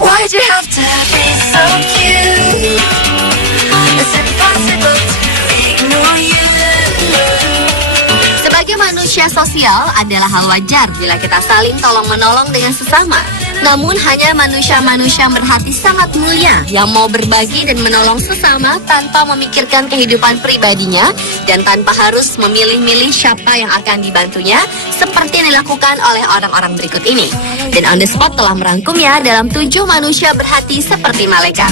Why'd you have to be so cute? It's impossible to ignore you. Sebagai manusia sosial adalah hal wajar bila kita saling tolong-menolong dengan sesama. Namun hanya manusia-manusia berhati sangat mulia yang mau berbagi dan menolong sesama tanpa memikirkan kehidupan pribadinya dan tanpa harus memilih-milih siapa yang akan dibantunya seperti yang dilakukan oleh orang-orang berikut ini. Dan On The Spot telah merangkumnya dalam 7 manusia berhati seperti malaikat.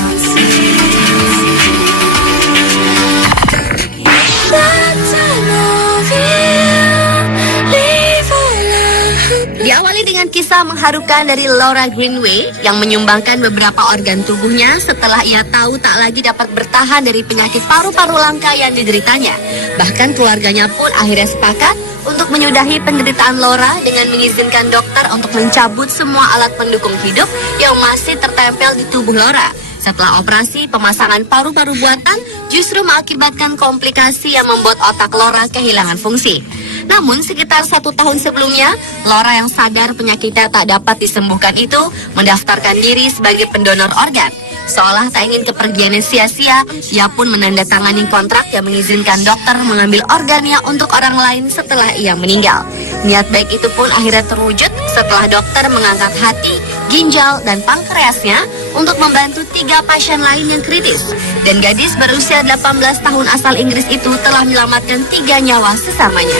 Diawali dengan kisah mengharukan dari Laura Greenway yang menyumbangkan beberapa organ tubuhnya setelah ia tahu tak lagi dapat bertahan dari penyakit paru-paru langka yang dideritanya. Bahkan keluarganya pun akhirnya sepakat untuk menyudahi penderitaan Laura dengan mengizinkan dokter untuk mencabut semua alat pendukung hidup yang masih tertempel di tubuh Laura. Setelah operasi, pemasangan paru-paru buatan justru mengakibatkan komplikasi yang membuat otak Laura kehilangan fungsi. Namun sekitar 1 tahun sebelumnya, Laura yang sadar penyakitnya tak dapat disembuhkan itu mendaftarkan diri sebagai pendonor organ. Seolah tak ingin kepergiannya sia-sia, ia pun menandatangani kontrak yang mengizinkan dokter mengambil organnya untuk orang lain setelah ia meninggal. Niat baik itu pun akhirnya terwujud setelah dokter mengangkat hati, ginjal, dan pankreasnya untuk membantu 3 pasien lain yang kritis. Dan gadis berusia 18 tahun asal Inggris itu telah menyelamatkan 3 nyawa sesamanya.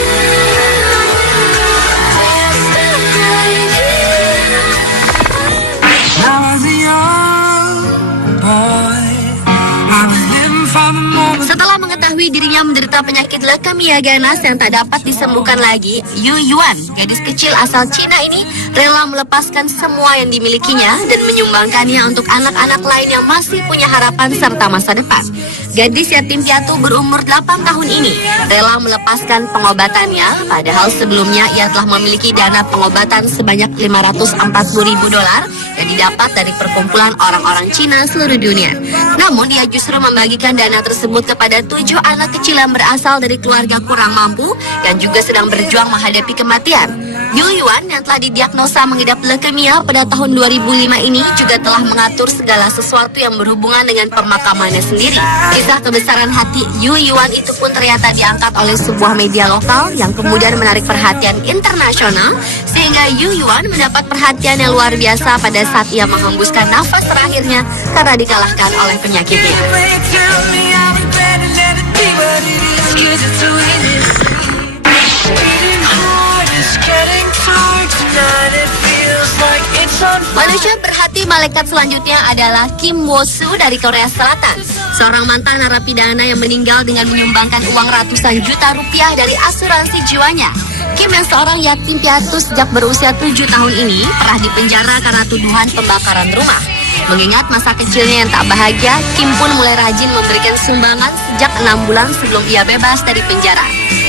Setelah mengetahui dirinya menderita penyakit leukemia ganas yang tak dapat disembuhkan lagi, Yu Yuan, gadis kecil asal Cina ini, rela melepaskan semua yang dimilikinya dan menyumbangkannya untuk anak-anak lain yang masih punya harapan serta masa depan. Gadis yatim piatu berumur 8 tahun ini rela melepaskan pengobatannya, padahal sebelumnya ia telah memiliki dana pengobatan sebanyak $540.000 yang didapat dari perkumpulan orang-orang Cina seluruh dunia. Namun ia justru membagikan dana tersebut kepada 7 anak kecil yang berasal dari keluarga kurang mampu yang juga sedang berjuang menghadapi kematian. Yu Yuan yang telah didiagnosa mengidap leukemia pada tahun 2005 ini juga telah mengatur segala sesuatu yang berhubungan dengan pemakamannya sendiri. Kisah kebesaran hati Yu Yuan itu pun ternyata diangkat oleh sebuah media lokal yang kemudian menarik perhatian internasional sehingga Yu Yuan mendapat perhatian yang luar biasa pada saat ia menghembuskan nafas terakhirnya karena dikalahkan oleh penyakitnya. Manusia berhati malaikat selanjutnya adalah Kim Wo-soo dari Korea Selatan, seorang mantan narapidana yang meninggal dengan menyumbangkan uang ratusan juta rupiah dari asuransi jiwanya. Kim yang seorang yatim piatu sejak berusia 7 tahun ini pernah dipenjara karena tuduhan pembakaran rumah. Mengingat masa kecilnya yang tak bahagia, Kim pun mulai rajin memberikan sumbangan sejak 6 bulan sebelum ia bebas dari penjara.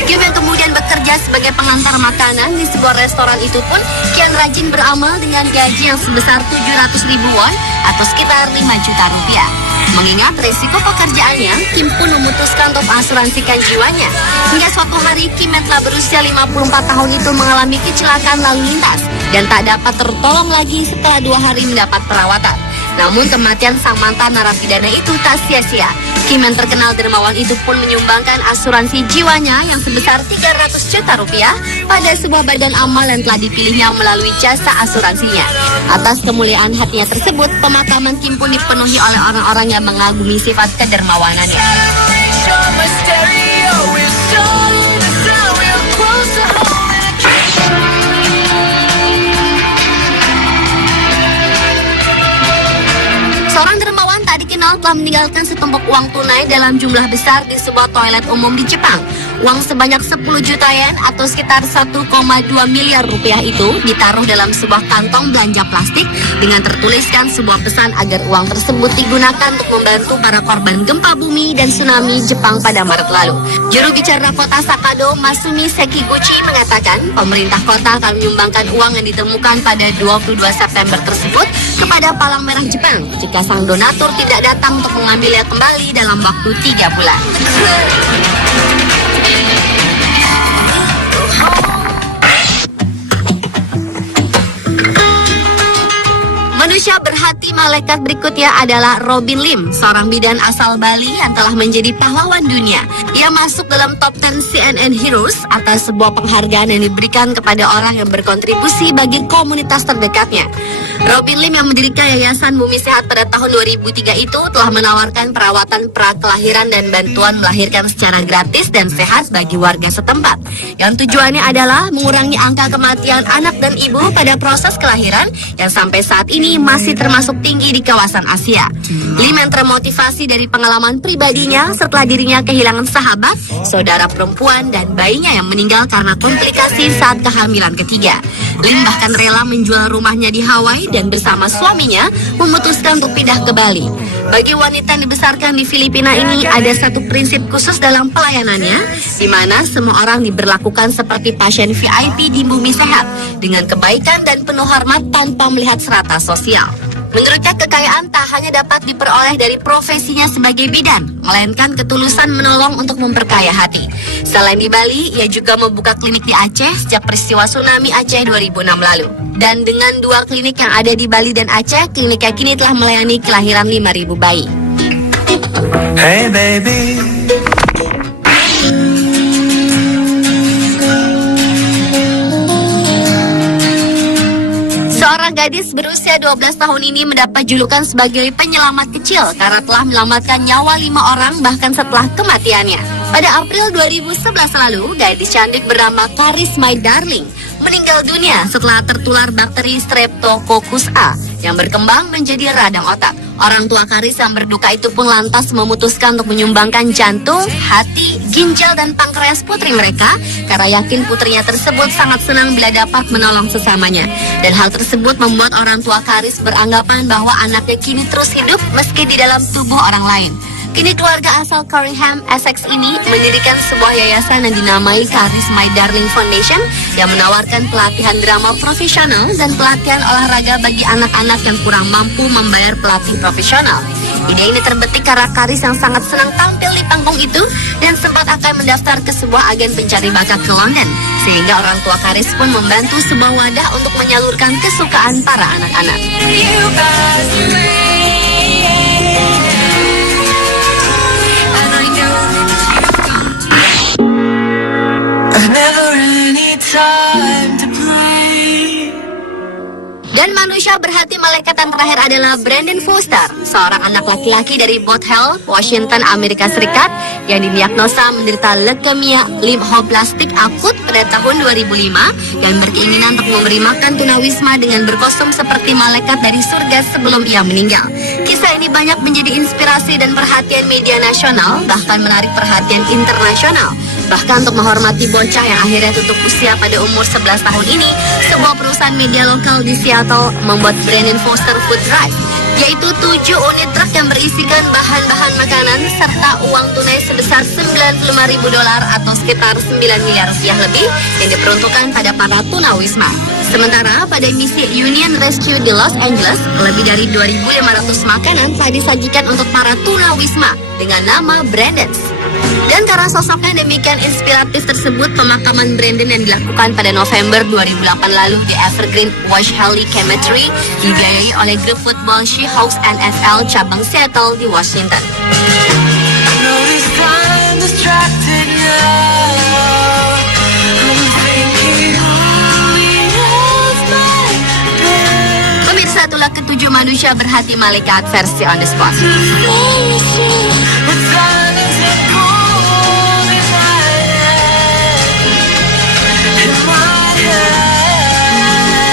Kim yang kemudian bekerja sebagai pengantar makanan di sebuah restoran itu pun kian rajin beramal dengan gaji yang sebesar 700.000 won atau sekitar 5 juta rupiah. Mengingat resiko pekerjaannya, Kim pun memutuskan untuk asuransikan jiwanya. Hingga suatu hari, Kim yang telah berusia 54 tahun itu mengalami kecelakaan lalu lintas dan tak dapat tertolong lagi setelah 2 hari mendapat perawatan. Namun kematian sang mantan narapidana itu tak sia-sia. Kim yang terkenal dermawan itu pun menyumbangkan asuransi jiwanya yang sebesar 300 juta rupiah pada sebuah badan amal yang telah dipilihnya melalui jasa asuransinya. Atas kemuliaan hatinya tersebut, pemakaman Kim pun dipenuhi oleh orang-orang yang mengagumi sifat kedermawanannya. Seorang dermawan tak dikenal telah meninggalkan setumpuk uang tunai dalam jumlah besar di sebuah toilet umum di Jepang. Uang sebanyak 10 juta yen atau sekitar 1,2 miliar rupiah itu ditaruh dalam sebuah kantong belanja plastik dengan tertuliskan sebuah pesan agar uang tersebut digunakan untuk membantu para korban gempa bumi dan tsunami Jepang pada Maret lalu. Juru bicara kota Sakado, Masumi Sekiguchi, mengatakan pemerintah kota akan menyumbangkan uang yang ditemukan pada 22 September tersebut kepada Palang Merah Jepang jika sang donatur tidak datang untuk mengambilnya kembali dalam waktu 3 bulan. Manusia berhati malaikat berikutnya adalah Robin Lim, seorang bidan asal Bali yang telah menjadi pahlawan dunia. Ia masuk dalam top 10 CNN Heroes atas sebuah penghargaan yang diberikan kepada orang yang berkontribusi bagi komunitas terdekatnya. Robin Lim yang mendirikan Yayasan Bumi Sehat pada tahun 2003 itu telah menawarkan perawatan pra-kelahiran dan bantuan melahirkan secara gratis dan sehat bagi warga setempat. Yang tujuannya adalah mengurangi angka kematian anak dan ibu pada proses kelahiran yang sampai saat ini masih termasuk tinggi di kawasan Asia. Lim yang termotivasi dari pengalaman pribadinya setelah dirinya kehilangan sahabat, saudara perempuan, dan bayinya yang meninggal karena komplikasi saat kehamilan ketiga. Lim bahkan rela menjual rumahnya di Hawaii dan bersama suaminya memutuskan untuk pindah ke Bali. Bagi wanita yang dibesarkan di Filipina ini ada satu prinsip khusus dalam pelayanannya, di mana semua orang diberlakukan seperti pasien VIP di Bumi Sehat dengan kebaikan dan penuh hormat tanpa melihat strata sosial. Menurutnya kekayaan tak hanya dapat diperoleh dari profesinya sebagai bidan, melainkan ketulusan menolong untuk memperkaya hati. Selain di Bali, ia juga membuka klinik di Aceh sejak peristiwa tsunami Aceh 2006 lalu. Dan dengan 2 klinik yang ada di Bali dan Aceh, kliniknya kini telah melayani kelahiran 5.000 bayi. Hey baby. Seorang gadis berusia 12 tahun ini mendapat julukan sebagai penyelamat kecil karena telah menyelamatkan nyawa 5 orang bahkan setelah kematiannya. Pada April 2011 lalu, gadis cantik bernama Karis My Darling meninggal dunia setelah tertular bakteri Streptococcus A yang berkembang menjadi radang otak. Orang tua Karis yang berduka itu pun lantas memutuskan untuk menyumbangkan jantung, hati, ginjal, dan pankreas putri mereka karena yakin putrinya tersebut sangat senang bila dapat menolong sesamanya. Dan hal tersebut membuat orang tua Karis beranggapan bahwa anaknya kini terus hidup meski di dalam tubuh orang lain. Kini keluarga asal Corringham, Essex ini mendirikan sebuah yayasan yang dinamai Karis My Darling Foundation yang menawarkan pelatihan drama profesional dan pelatihan olahraga bagi anak-anak yang kurang mampu membayar pelatih profesional. Ide ini terbetik karena Karis yang sangat senang tampil di panggung itu dan sempat akan mendaftar ke sebuah agen pencari bakat ke London, sehingga orang tua Karis pun membantu sebuah wadah untuk menyalurkan kesukaan para anak-anak. Dan manusia berhati malaikat yang terakhir adalah Brandon Foster, seorang anak laki-laki dari Both Health, Washington, Amerika Serikat yang didiagnosa menderita leukemia limfoblastik akut pada tahun 2005 dan berkeinginan untuk memberi makan tunawisma dengan berkostum seperti malaikat dari surga sebelum ia meninggal. Kisah ini banyak menjadi inspirasi dan perhatian media nasional, bahkan menarik perhatian internasional. Bahkan untuk menghormati bocah yang akhirnya tutup usia pada umur 11 tahun ini, sebuah perusahaan media lokal di Seattle membuat Brandon Foster Food Drive, yaitu 7 unit truk yang berisikan bahan-bahan makanan serta uang tunai sebesar $95.000 atau sekitar 9 miliar rupiah lebih yang diperuntukkan pada para tunawisma. Sementara pada misi Union Rescue di Los Angeles, lebih dari 2.500 makanan telah disajikan untuk para tunawisma dengan nama Brandon's. Dan karena sosoknya demikian inspiratif tersebut, pemakaman Brandon yang dilakukan pada November 2008 lalu di Evergreen Wash Haley Cemetery dibiayai oleh grup football Seahawks NFL cabang Seattle di Washington. Pemirsa, itulah ke-7 manusia berhati malaikat versi on the spot.